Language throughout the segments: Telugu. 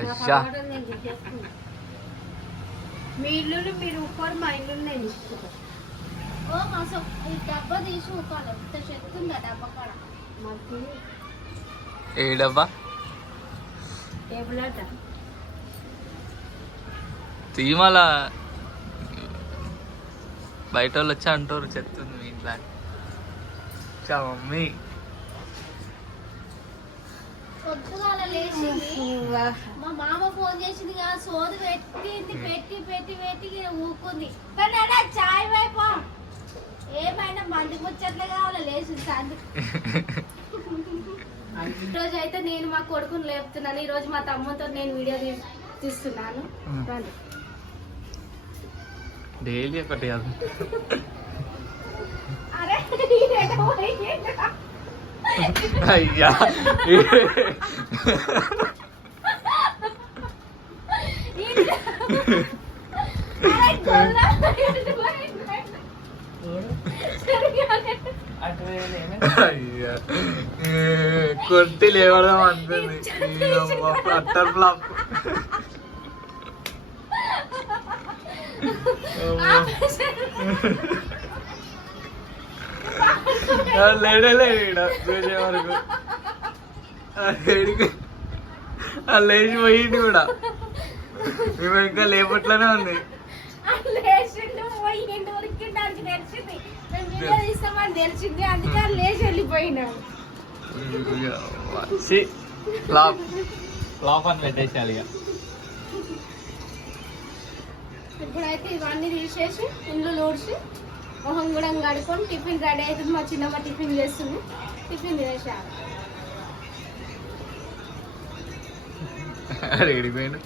అయ్యా మీ ఇల్లు మీరు ఊరుకోరు, మా ఇల్లు నేను ఇసుకుంటాను. ఓ మాసం ఈ డబ్బా తీసి ఊరుకోవాలి. ఎంత శక్తి ఉందా డబ్బా కాడ. మాకు ఏ డబ్బా టేబుల్ ఆట తీమల బయట వాళ్ళు వచ్చి అంటారు చెప్తుంది మీ ఇంట్లో మమ్మీ పొద్దుగాల లేచింది మా మామ ఫోన్ చేసింది కదా, సోది పెట్టింది, పెట్టి పెట్టి పెట్టి ఊకుంది. కానీ అడా చాయ్ వైపు ఏమైనా మంది ముచ్చట్లే కావాలి లేచింది సంది. ఈరోజు అయితే నేను మా కొడుకుని లేపుతున్నాను. ఈరోజు మా తమ్ముతో నేను వీడియో తీస్తున్నాను. డైలీ ఒకటి కాదు. అరే అయ్యా అయ్యా కొట్టి లేవడం అంటుంది అట్టర్ ఫ్లాప్. లేడలేడు చూసే వరకు లేచి పోయింది కూడా మేము ఇంకా లేపట్లోనే ఉంది. తెలిసింది అందుకే లేచి వెళ్ళిపోయినాడు. ఫ్లాప్ ఫ్లాప్ అని పెట్టేసాలి ఇక. ఇప్పుడైతే ఇవన్నీ తీసేసి ఇండ్లు నూడ్చి మొహం కూడా కడుకొని టిఫిన్ రెడీ అవుతుంది. మా చిన్నమ్మ టిఫిన్ చేస్తుంది. టిఫిన్ తినేసాను. రెడిపోయిండు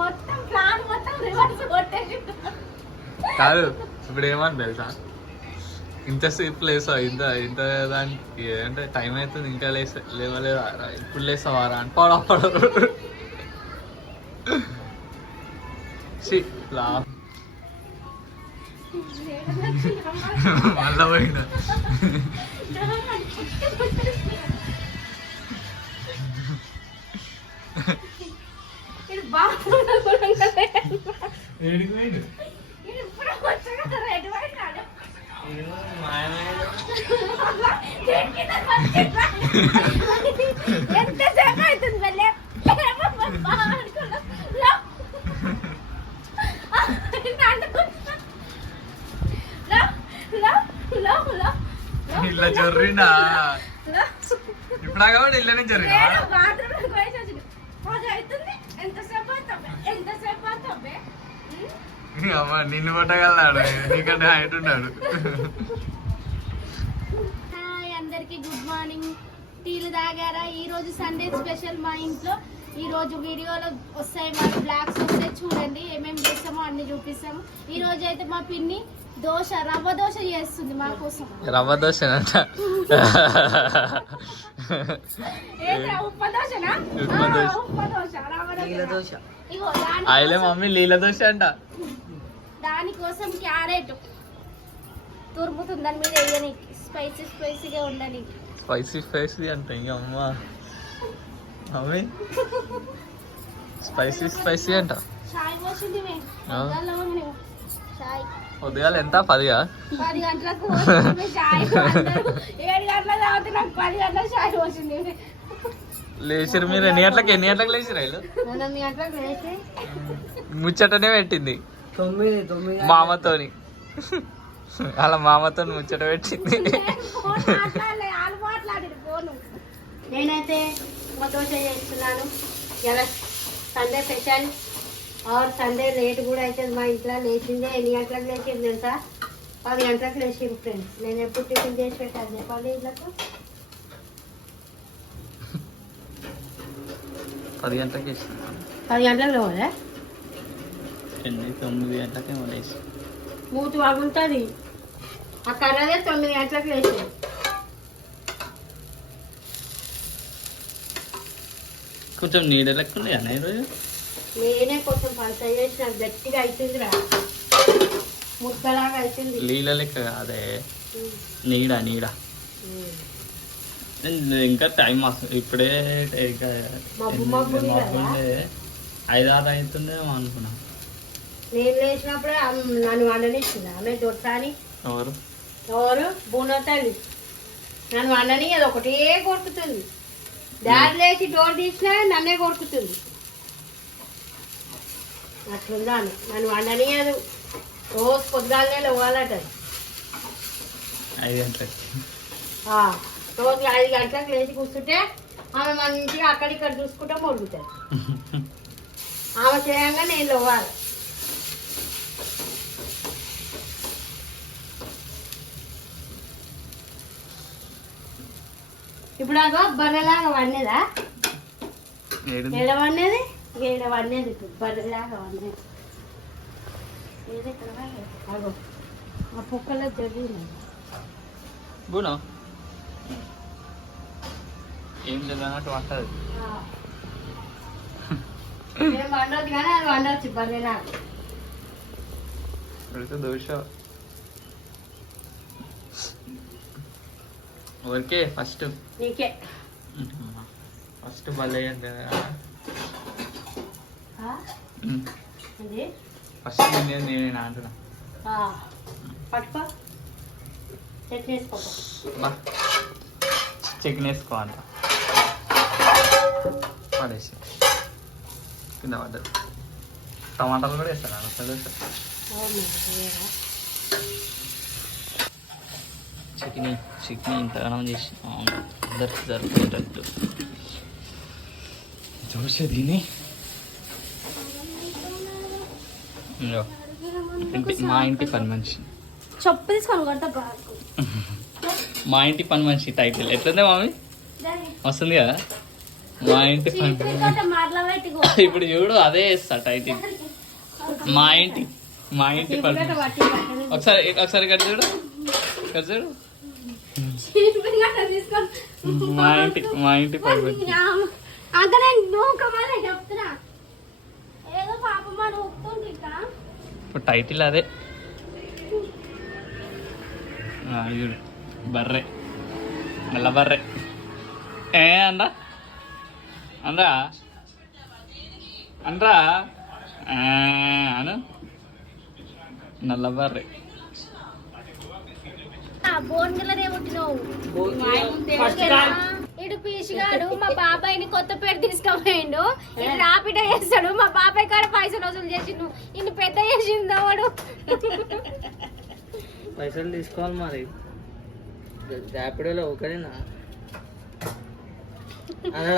మొత్తం ప్లాన్ మొత్తం రివర్స్ కొట్టేసి. కాదు ఇప్పుడు ఏమని తెలుసా, ఇంతసేపు లేసా ఇంత ఇంత దానికి అంటే టైం అవుతుంది ఇంకా లేవలేదా ఇప్పుడు లేసావారా అని పడవడు మళ్ళా పోయినా ఎంతసేపు అవుతుంది ఇలా జొర్రినా ఇప్పుడు కాబట్టి ఇల్లనే జొర్రినా. అమ్మ నిన్ను కొట్టగలనాడు, నీకంటే హైట్ ఉన్నాడు. అందరికి గుడ్ మార్నింగ్. టీలు తాగారా? ఈ రోజు సండే స్పెషల్ మా ఇంట్లో. ఈ రోజు వీడియోలో వస్తాయి మా బ్లాగ్స్ వస్తాయి, చూడండి ఏమేమి చేస్తామో అన్ని చూపిస్తాము. ఈ రోజు అయితే మా పిన్ని దోశ రవ్వ దోశ చేస్తుంది మా కోసం. రవ్వ దోశ అయిలే మమ్మీ లీల దోశ అంట. దానికోసం క్యారెట్ తురుముతుంది దాని మీద వేయడానికి, స్పైసీ స్పైసీగా ఉండడానికి. స్పైసీ స్పైసీ అంట ఇంకా అమ్మ మమ్మీ స్పైసీ స్పైసీ అంట. చాయ్ పోసింది చాయ్ పొద్దుగాల ఎంత 10 గంటలకు చాయ్ 7 గంటలకు తాగితే నాకు 10 గంటలకు చాయ్ పోసింది. లేచారు మీరు ఎన్ని గంటలకు లేచారు? ముచ్చటనే పెట్టింది మామతోని, అలా మామతో ముచ్చట పెట్టింది. నేనైతే దోశ చేస్తున్నాను. ఇలా Sunday special or Sunday late కూడా అవుతుంది. మా ఇంట్లో లేచిందే ఎన్ని గంటలకు లేచింది తెలుసా? 10 గంటలకు లేచింది ఫ్రెండ్స్. నేను ఎప్పుడు టిఫిన్ చేసి పెట్టాను చెప్పండి ఇళ్ళకు. 10 గంటలకి 10 గంటలకు లేవాలి. 9 గంటలకేమో లేచి మూతి బాగుంటుంది. ఆ కర్రదే 9 గంటలకు లేచింది. కొంచెం నీడ లెక్క ఉంది అన్న ఈరోజు. నేనే కొంచెం పంట చేసి నాకు గట్టిగా అవుతుందిరా, ముద్దలాగా అవుతుంది. నీళ్ళ లెక్క కాదే, నీడ నీడ. ఇంకా టైం వస్తుంది ఇప్పుడే ఇక మబ్బు మబ్బు ఉంది కదా. మబ్బుండే 5-6 అవుతుందేమో అనుకున్నా. నేను లేచినప్పుడే నన్ను వండనిచ్చింది ఆమె దొరసాని. ఎవరు ఎవరు బూనో తల్లి నన్ను వండని అది ఒకటే కొరుకుతుంది. డాడీ లేచి డోర్ తీసినా నన్నే కొరుకుతుంది. అట్లుందా నన్ను వండనియదు. రోజు పొద్దుగాలనే లేవాలట. 5 గంటలకి. రోజు 5 గంటలకు లేచి కూర్చుంటే ఆమె మంచిగా అక్కడిక్కడ చూసుకుంటా మొరుగుతుంది. ఆమె చేయంగా నేను లేవాలి. ఇప్పుడు అదో బర్రెలాగా వండేదా ఎడ వండేది ఏడ వండేది ఇప్పుడు బర్రెలాగా వండేది అగో ఆ పొక్కలో జరిగింది. బునో ఏం తెలియనట్టు వంటది. నేను వండొద్దు కానీ అది వండవచ్చు బర్రెలాగా. పెడితే దోశ ఓకే. ఫస్ట్ నీకే ఫస్ట్ భలే ఇది ఫస్ట్ నేను అంటున్నా. పట్టుకో చట్నీ వేసుకో. చికెన్ వేసుకో అంట పడేసి కింద పడ్డది. టమాటాలు కూడా వేస్తాను అసలు. చికెన్ ఇంతగానం చేసి అందరికి సరిపోయేటట్టు దోశ తిని మా ఇంటి పని మనిషి చెప్పు తీసుకొని కొడతా. మా ఇంటి పని మనిషి టైటిల్ ఎట్లుంది మామి? వస్తుంది కదా మా ఇంటి పని. ఇప్పుడు చూడు అదే వేస్తా టైటిల్. మా ఇంటి పని. ఒకసారి ఇక్కడ చూడు ఇక్కడ చూడు. మా ఇంటి పని మనిషి. ఇప్పుడు టైటిల్ అదే. చూడు బర్రె నల్ల బర్రె అందా అనరా అను నల్ల బర్రె. బోన్గిల్లనే పుట్టినావు. ఇడు పీసిగాడు మా బాబాయ్ని కొత్త పేరు తీసుకుపోయిండు. ఇటు రాపిట చేస్తాడు. మా బాబాయ్ కాడ పైసలు వసూలు చేసిండు. ఇన్ని పెద్ద చేసిండు వాడు. పైసలు తీసుకోవాలి మరి. ర్యాపిడోలో ఒకరేనా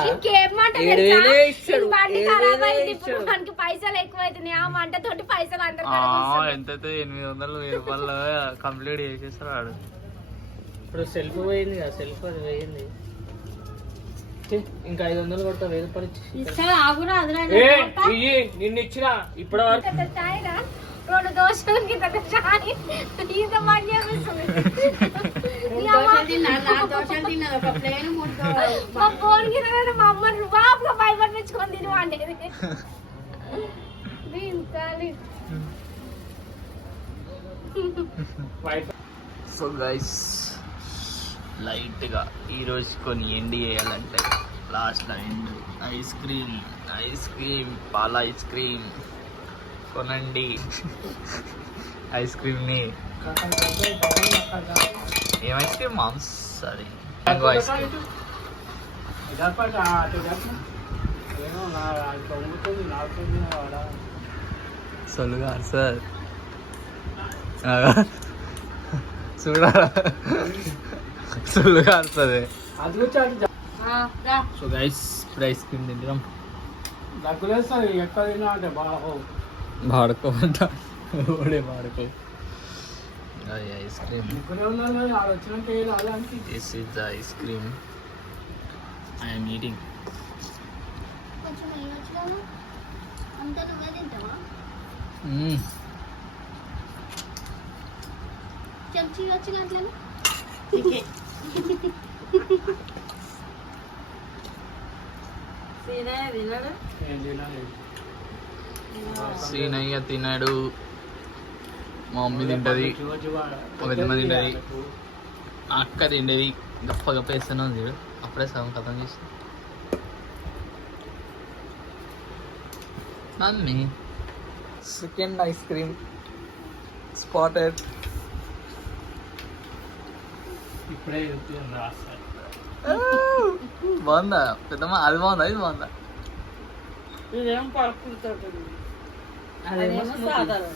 మనకి పైసలు ఎక్కువైతున్నాయి. ఆ మంట తోటి పైసలు ఎంతైతే 800-1000 రూపాయలు కంప్లీట్ చేసేస్తారు వాడు. ఇప్పుడు సెల్ఫ్ పోయింది కదా, సెల్ఫ్ అది పోయింది. ఇంకా 500 కొడతా 1000 రూపాయలు నిన్ను ఇచ్చిన ఇప్పటి వరకు 2 దోశలకి చాయ్ ఇంత మంది మా ఫోన్ కి మా అమ్మని బాబుగా భయపడించుకొని తిను అనేది. సో గైస్ లైట్గా ఈరోజు కొన్ని ఎండి వేయాలంటే లాస్ట్ ఎండ్ ఐస్ క్రీమ్ పాల ఐస్ క్రీమ్ కొనండి. ఐస్ క్రీమ్ని ఏం ఐస్ క్రీమ్ మామ్స్ సారీ మ్యాంగో ఐస్ క్రీమ్. సొల్లుగా సార్ చూడా సొల్లుగా వస్తుంది. సో గైస్ ఇప్పుడు ఐస్ క్రీమ్ తింటాం. వాడుకోమంట ఓడే వాడుకో. Ice cream this is the ice cream I'm eating. Seenaiah తిన్నాడు. మా మమ్మీ తింటది, 10 మంది తింటది, అక్క తింటది. గప్ప గప్ప వేస్తూనే ఉంది చూడు. అప్పుడే సగం కథం చేసి mummy second ice cream spotted. ఇప్పుడే చెప్తుంది రాస్తా. బాగుందా పెద్దమ్మ? అది బాగుందా ఇది బాగుందా? ఇదేం పడుకుంటా అదేమో సాధారణ.